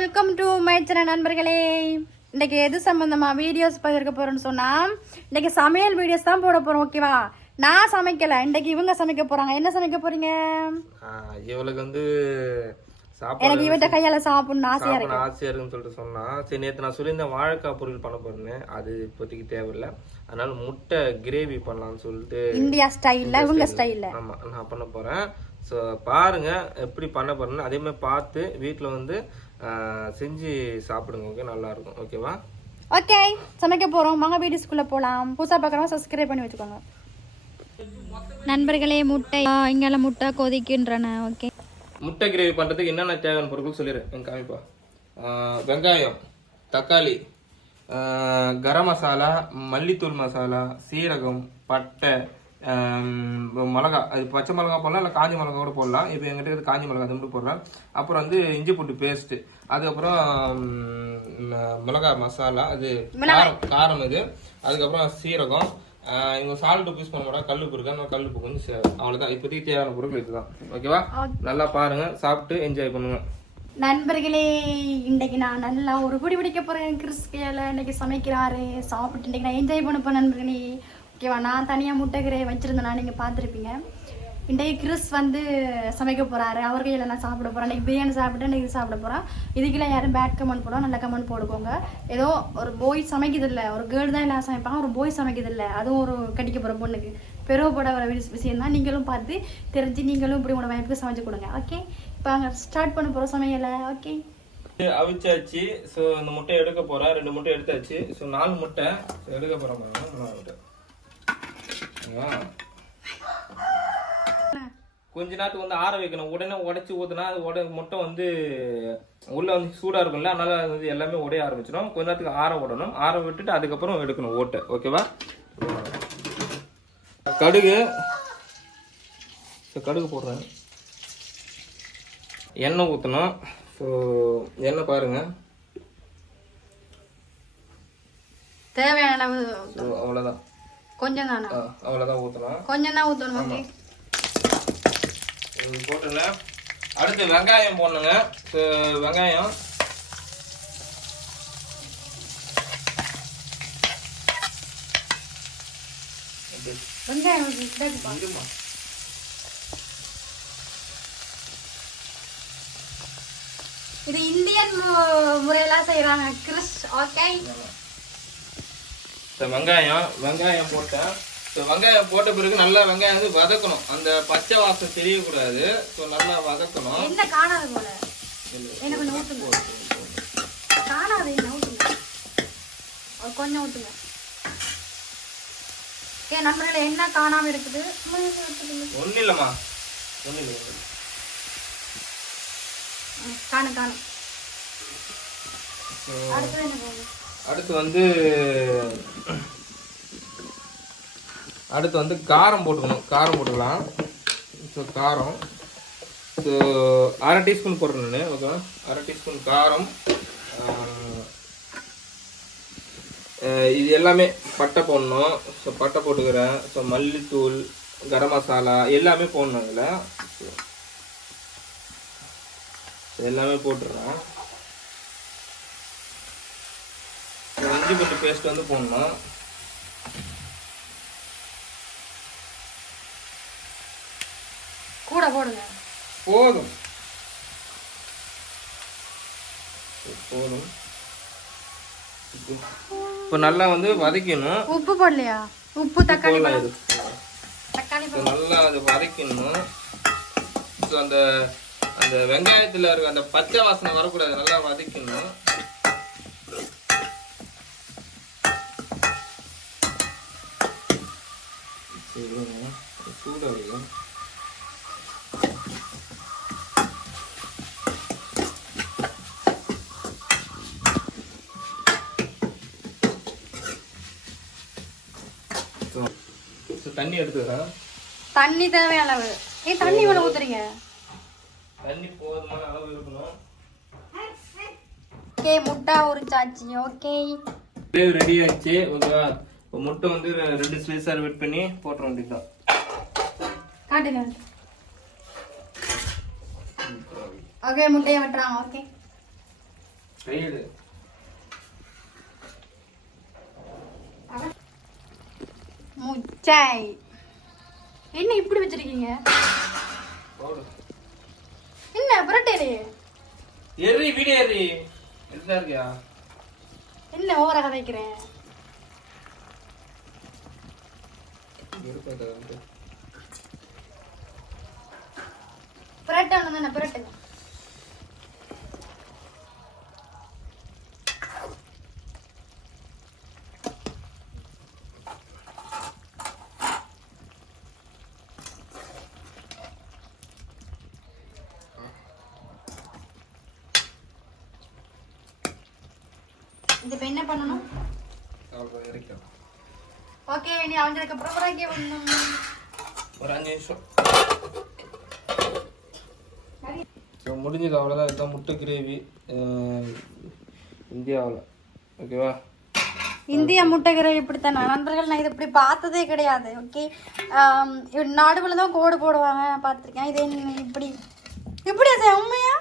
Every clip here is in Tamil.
வெல்கம் டு மை சேனல் நண்பர்களே. இன்னைக்கு எது சம்பந்தமா வீடியோஸ் பகிர்க்க போறோம்னு சொன்னா இன்னைக்கு சமையல் வீடியோஸ் தான் போட போறோம் ஓகேவா நான் சமைக்கல. இன்னைக்கு இவங்க சமைக்க போறாங்க. என்ன சமைக்க போறீங்க? ஆஹ் இவளுக்கு வந்து எனக்கு இவட்ட கையால சாப்பிடணும்னு ஆசையா இருக்கு. சாப்பிட ஆசையா இருக்குன்னு சொல்லிட்டு சொன்னா சரி நேற்று நான் சொல்லியிருந்தேன் வாழைக்காய் பொரியல் பண்ண போறேன்னு அது இப்போதைக்கு தேவையில்லை. அதனால முட்டை கிரேவி பண்ணலாம்னு சொல்லிட்டு இந்தியா ஸ்டைல்ல இவங்க ஸ்டைல்ல ஆமா நான் பண்ண போறேன். ஸோ பாருங்க எப்படி பண்ண போறேன்னு அதே மாதிரி பார்த்து வீட்டில் வந்து செஞ்சு சாப்பிடுங்க ஓகே நல்லா இருக்கும் ஓகேவா? ஓகே சமைக்க போறோம். வாங்க வீடியோஸ்குள்ள போலாம். புதுசா பார்க்குறவங்க சப்ஸ்கிரைப் பண்ணி வச்சுக்கோங்க. நண்பர்களே முட்டை. இங்கெல்லாம் முட்டை கொதிக்கின்றன. ஓகே. முட்டை கிரேவி பண்ணுறதுக்கு என்னென்ன தேவையான பொருட்கள் சொல்லிடுறேன் எங்க காமிப்பா. வெங்காயம் தக்காளி கரம் மசாலா மல்லித்தூள் மசாலா சீரகம் பட்டை மிளகா அது பச்சை மிளகா போடலாம் இல்லை காஞ்சி மிளகா கூட போடலாம். இப்போ எங்கிட்ட இருக்கிறது காஞ்சி மிளகா அது மட்டும் போடுறேன். அப்புறம் வந்து இஞ்சி பூண்டு பேஸ்ட்டு அதுக்கப்புறம் மிளகா மசாலா அது காரம் காரம் இது. அதுக்கப்புறம் சீரகம். இவங்க சால்ட் யூஸ் பண்ண மாட்டா கல்லுப்பு இருக்கு அந்த கல்லுப்பு கொஞ்சம் அவ்வளவுதான். இப்போதைக்கு தேவையான பொருட்கள் இதுதான். ஓகேவா நல்லா பாருங்க சாப்பிட்டு என்ஜாய் பண்ணுங்க. நண்பர்களே இன்னைக்கு நான் நல்லா ஒரு குடி பிடிக்க போறேன். கிறிஸ்பியால இன்னைக்கு சமைக்கிறாரு சாப்பிட்டு இன்னைக்கு நான் என்ஜாய் பண்ண போறேன் நண்பர்களே. ஓகேவா? நான் தனியாக முட்டை வச்சிருந்தேன். நான் நீங்கள் பார்த்துருப்பீங்க. இன்றைக்கு கிறிஸ் வந்து சமைக்க போகிறாரு அவர் கையில் நான் சாப்பிட போகிறேன் இன்றைக்கி பிரியாணி சாப்பிட்டு இன்னைக்கு இது சாப்பிட போகிறோம் இதுக்கெல்லாம் யாரும் பேட் கமெண்ட் போடுவோம் நல்ல கமெண்ட் போடுக்கோங்க. ஏதோ ஒரு போய் சமைக்கிறதில்லை ஒரு கேர்ள் தான் எல்லாம் சமைப்பாங்க. ஒரு போய் சமைக்கிறதில்ல அதுவும் ஒரு கடிக்க போகிற பொண்ணுக்கு. பெருவப்பட வர விஷயம் தான் நீங்களும் பார்த்து தெரிஞ்சு நீங்களும் இப்படி உங்களோட வாய்ப்புக்கு சமைச்சு கொடுங்க. ஓகே இப்போ அங்கே ஸ்டார்ட் பண்ண போகிறோம் சமையலை. ஓகே அவிச்சாச்சு. ஸோ இந்த முட்டை எடுக்க போகிறேன் ரெண்டு முட்டை எடுத்தாச்சு. ஸோ நாலு முட்டை. எடுக்க போகிறோம் நாலு முட்டை. கொஞ்ச நேரத்துக்கு வந்து ஆற வைக்கணும். உடனே உடைச்சு ஊத்துனா அது உட முட்டை வந்து உள்ள வந்து சூடா இருக்கும்ல அதனால அது வந்து எல்லாமே உடைய ஆரம்பிச்சிடும். கொஞ்ச நேரத்துக்கு ஆற விடணும். ஆற விட்டுட்டு அதுக்கப்புறம் எடுக்கணும் ஓட்டை. ஓகேவா கடுகு. ஸோ கடுகு போடுறேன். எண்ணெய் ஊற்றணும் ஸோ எண்ணெய் பாருங்க. தேவையான அளவு அவ்வளோதான் கொஞ்சம் தானே? அவ்வளோதான் ஊற்றலாம் கொஞ்சம் தான் ஊற்றணும் ஓகே இது போட்டுல அடுத்து வெங்காயம் போடணுங்க. வெங்காயம். வெங்காயம். இது இந்தியன் முறையெல்லாம் செய்யறாங்க கிறிஸ் ஓகே ஸோ வெங்காயம் வெங்காயம் போட்டேன் ஸோ வெங்காயம் போட்ட பிறகு நல்லா வெங்காயம் வந்து வதக்கணும். அந்த பச்சை வாசம் தெரியக்கூடாது. ஸோ நல்லா வதக்கணும். கொஞ்சம் ஊத்துங்க. ஏன் நம்மளால என்ன காணாம இருக்குது? ஒன்றும் இல்லைம்மா. ஒன்றும் இல்லை காணும் காணும். அடுத்தது என்ன அடுத்து வந்து அடுத்து வந்து காரம் போட்டுக்கணும். காரம் போட்டுக்கலாம். ஸோ காரம். ஸோ அரை டீஸ்பூன் போடுறேன் நான் ஓகே அரை டீஸ்பூன் காரம். இது எல்லாமே பட்டை போடணும். ஸோ பட்டை போட்டுக்கிறேன். ஸோ மல்லித்தூள் கரம் மசாலா எல்லாமே போடணும் இதில். எல்லாமே போட்டுடுறேன். இஞ்சி பூண்டு பேஸ்ட் வந்து போடணும். கூட போடுங்க. போதும். போதும். இப்போ நல்லா வந்து வதக்கணும். உப்பு போடலையா? உப்பு தக்காளி தக்காளி நல்லா அதை வதக்கணும். ஸோ அந்த அந்த வெங்காயத்தில் இருக்க அந்த பச்சை வாசனை வரக்கூடாது. நல்லா வதக்கணும். சரிங்க சூடாக தண்ணி எடுத்துக்கிறேன் தண்ணி தேவையான அளவு ஏன் தண்ணி இவ்வளவு ஊத்துறீங்க? தண்ணி போதுமான அளவு இருக்கணும். ஓகே முட்டை உரிச்சாச்சு. ஓகே. ரெடி ஆயிடுச்சு. ஓகேவா இப்போ முட்டை வந்து ரெண்டு ஸ்லைஸாக வெட் பண்ணி போட்டுற வேண்டியதுதான் காட்டுங்க. ஓகே முட்டையை வெட்டுறாங்க. ஓகே. கையெடு. முச்சாய் என்ன இப்படி வச்சிருக்கீங்க? என்ன புரட்டேலே எரி வீடு எரி. எடுத்தா இருக்கியா? என்ன ஓவரா கதைக்கிறேன் இருப்பது வந்து புரட்ட ஒன்று தானே புரட்டுங்க இது இப்ப என்ன பண்ணணும்? அவ்வளோ இறக்கலாம் ஓகே நீ அவஞ்சதுக்கு அப்புறம் புறாக்கி பண்ணணும் ஒரு அஞ்சு நிமிஷம். ஸோ முடிஞ்சது அவ்வளோதான் இதுதான் முட்டை கிரேவி. இந்தியாவில். ஓகேவா? இந்தியா முட்டைக்கரை இப்படித்தான். நண்பர்கள் நான் இது இப்படி பார்த்ததே கிடையாது ஓகே? நடுவில் தான் கோடு போடுவாங்க. நான் பார்த்துருக்கேன். இது இப்படி. இப்படி அது உண்மையா?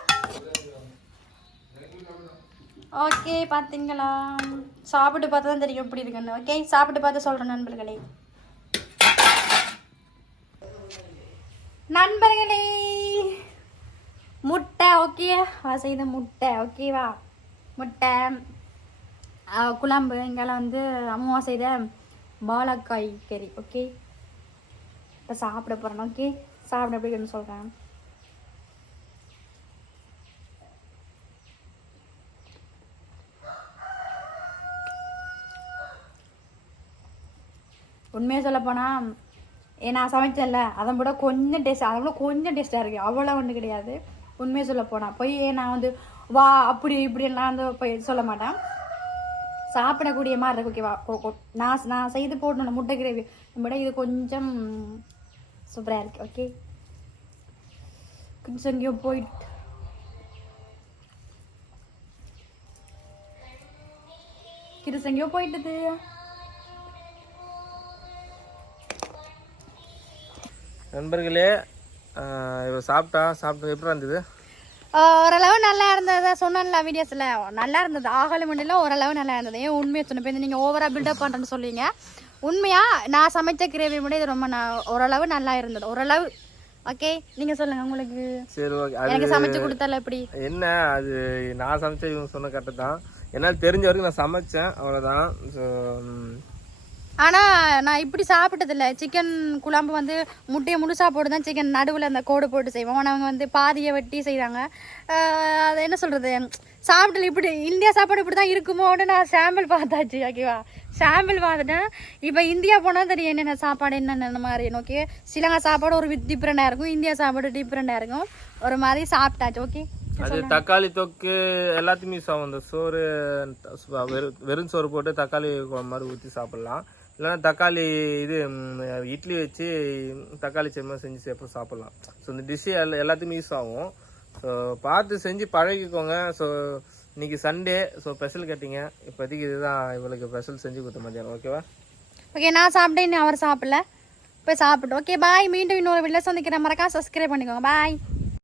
ஓகே பார்த்தீங்களா சாப்பிட்டு பார்த்தா தான் தெரியும் எப்படி இருக்குன்னு. ஓகே சாப்பிட்டு பார்த்து சொல்கிறேன் நண்பர்களே. நண்பர்களே முட்டை ஓகே? செய்த முட்டை ஓகேவா முட்டை குழம்பு இங்கெல்லாம் வந்து அம்மா செய்த பாலக்காய் கறி ஓகே? இப்போ சாப்பிட போகிறேன் ஓகே? சாப்பிட எப்படின்னு சொல்கிறேன் உண்மையாக சொல்லப்போனால் ஏ நான் சமைச்சேன்ல அதை விட கொஞ்சம் டேஸ்ட் அதை விட கொஞ்சம் டேஸ்ட்டாக இருக்குது அவ்வளோ ஒன்றும் கிடையாது. உண்மையாக சொல்ல போனால் போய் நான் வந்து வா அப்படி இப்படின்லாம் வந்து போய் சொல்ல மாட்டேன். சாப்பிடக்கூடிய மாதிரி இருக்கு ஓகேவா நான் நான் செய்து போடணும் முட்டை கிரேவி. விட இது கொஞ்சம் சூப்பராக இருக்கு ஓகே கொஞ்சம் எங்கேயோ போயிட்டு. கிருசங்கியோ போயிட்டுது. நண்பர்களே இவர் சாப்பிட்டா சாப்பிட்டு எப்படி இருந்தது? ஓரளவு நல்லா இருந்தது சொன்னேன்ல வீடியோஸில். நல்லா இருந்தது. ஆகல முடியல ஓரளவு நல்லா இருந்தது. ஏன் உண்மையை சொன்ன போய் நீங்கள் ஓவராக பில்டப் பண்ணுறேன்னு சொல்லுவீங்க உண்மையாக நான் சமைச்ச கிரேவி விட இது ரொம்ப ஓரளவு நல்லா இருந்தது. ஓரளவு ஓகே நீங்கள் சொல்லுங்கள் உங்களுக்கு. சரி ஓகே எனக்கு சமைச்சு கொடுத்தால எப்படி? என்ன அது நான் சமைச்ச இவங்க சொன்ன கரெக்டு தான். என்னால் தெரிஞ்ச வரைக்கும் நான் சமைச்சேன். அவ்வளோதான் ஸோ ஆனால் நான் இப்படி சாப்பிட்டதில்ல. சிக்கன் குழம்பு வந்து முட்டையை முழுசா போட்டு தான் சிக்கன் நடுவில் அந்த கோடு போட்டு செய்வோம். ஆனால் அவங்க வந்து பாதியை வெட்டி செய்கிறாங்க அது என்ன சொல்கிறது சாப்பிட்டல இப்படி இந்தியா சாப்பாடு இப்படி தான் இருக்குமோன்னு நான் சாம்பிள் பார்த்தாச்சு ஓகேவா? சாம்பிள் பார்த்துட்டேன். இப்போ இந்தியா போனால் தெரியும் என்னென்ன சாப்பாடு என்னென்ன மாதிரி. ஓகே சிலங்க சாப்பாடு ஒரு வித் டிஃப்ரெண்ட்டாக இருக்கும். இந்தியா சாப்பாடு டிஃப்ரெண்ட்டாக இருக்கும். ஒரு மாதிரி சாப்பிட்டாச்சு ஓகே? அது தக்காளி தொக்கு எல்லாத்தையுமே யூஸ் ஆகும் இந்த சோறு வெறும் வெறும் சோறு போட்டு தக்காளி மாதிரி ஊற்றி சாப்பிட்லாம். இல்லைன்னா தக்காளி இது இட்லி வச்சு தக்காளி செம்ம செஞ்சு சேர்ப்போம் சாப்பிட்லாம். ஸோ இந்த டிஷ்ஷு எல்லா எல்லாத்துக்கும் யூஸ் ஆகும். ஸோ பார்த்து செஞ்சு பழகிக்கோங்க. ஸோ இன்னைக்கு சண்டே ஸோ ஸ்பெஷல் கேட்டிங்க. இப்போதைக்கு இதுதான் இவளுக்கு ஸ்பெஷல் செஞ்சு கொடுத்த மாதிரியான ஓகேவா ஓகே நான் சாப்பிட்டேன் இன்னும் அவர் சாப்பிடல. போய் சாப்பிட்டோம் ஓகே பாய் மீண்டும் இன்னொரு வீட்டில் சந்திக்கிறேன். மறக்காம சப்ஸ்கிரைப் பண்ணிக்கோங்க. பாய்